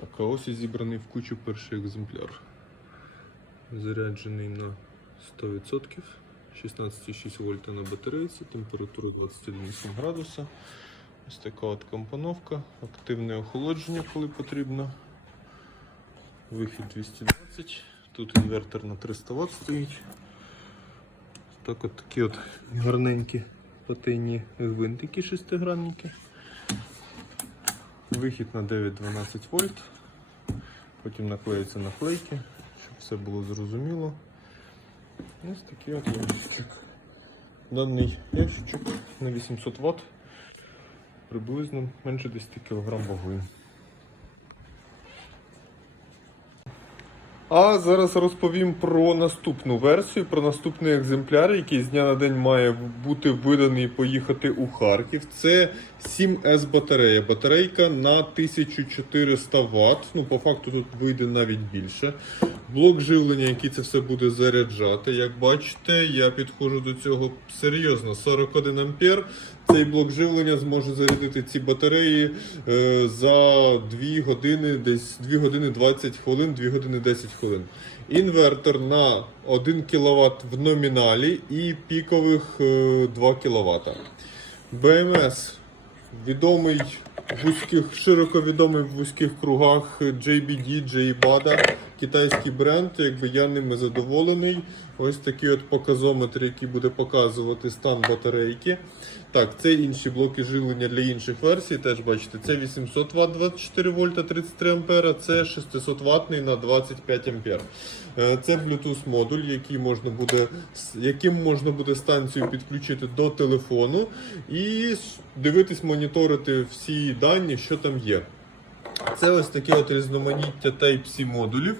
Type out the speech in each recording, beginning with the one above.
Так, а ось і зібраний в кучу перший екземпляр. Заряджений на 100%, 16,6 вольта на батарейці, температура 21,7 градуса. Ось така от компоновка, активне охолодження, коли потрібно. Вихід 220, тут інвертор на 300 Вт стоїть. Так от такі от гарненькі патинні гвинтики шестигранники. Вихід на 9-12 вольт. Потім наклеються наклейки, щоб все було зрозуміло. Ось такий от ящички. Даний ящичок на 800 Вт приблизно менше 10 кг вагою. А зараз розповім про наступну версію, про наступний екземпляр, який з дня на день має бути виданий поїхати у Харків. Це 7С батарея. Батарейка на 1400 Вт. Ну, по факту тут вийде навіть більше. Блок живлення, який це все буде заряджати. Як бачите, я підходжу до цього серйозно. 41 ампер. Цей блок живлення зможе зарядити ці батареї е, за 2 години, десь 2 години 20 хвилин, 2 години 10 хвилин. Інвертор на 1 кВт в номіналі і пікових е, 2 кВт. БМС відомий вузьких, широко відомий в вузьких кругах JBD, JBADA, китайський бренд. Якби я ними задоволений. Ось такий от показометр, який буде показувати стан батарейки. Так, це інші блоки живлення для інших версій. Теж бачите, це 800 Вт 24 вольта 33 ампера, це 600 ватний на 25 ампер. Е, Це Bluetooth модуль, який можна буде, яким можна буде станцію підключити до телефону і дивитись, моніторити всі дані, що там є. Це ось таке от різноманіття Type-C модулів,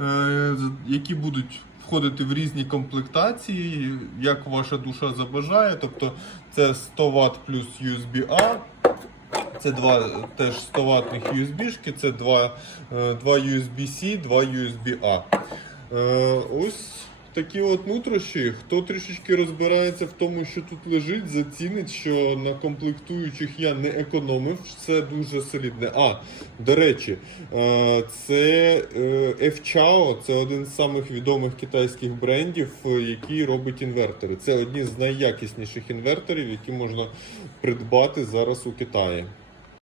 е, які будуть входити в різні комплектації, як ваша душа забажає. Тобто це 100 Вт плюс USB-A, це два теж 100 ватних USB-шки, це два, е, два USB-C, два USB-A. Е, Ось такі от нутрощі. Хто трішечки розбирається в тому, що тут лежить, зацінить, що на комплектуючих я не економив. Це дуже солідне. А, до речі, е, це е, F-Chao, це один з самих відомих китайських брендів, який робить інвертори. Це одні з найякісніших інверторів, які можна придбати зараз у Китаї.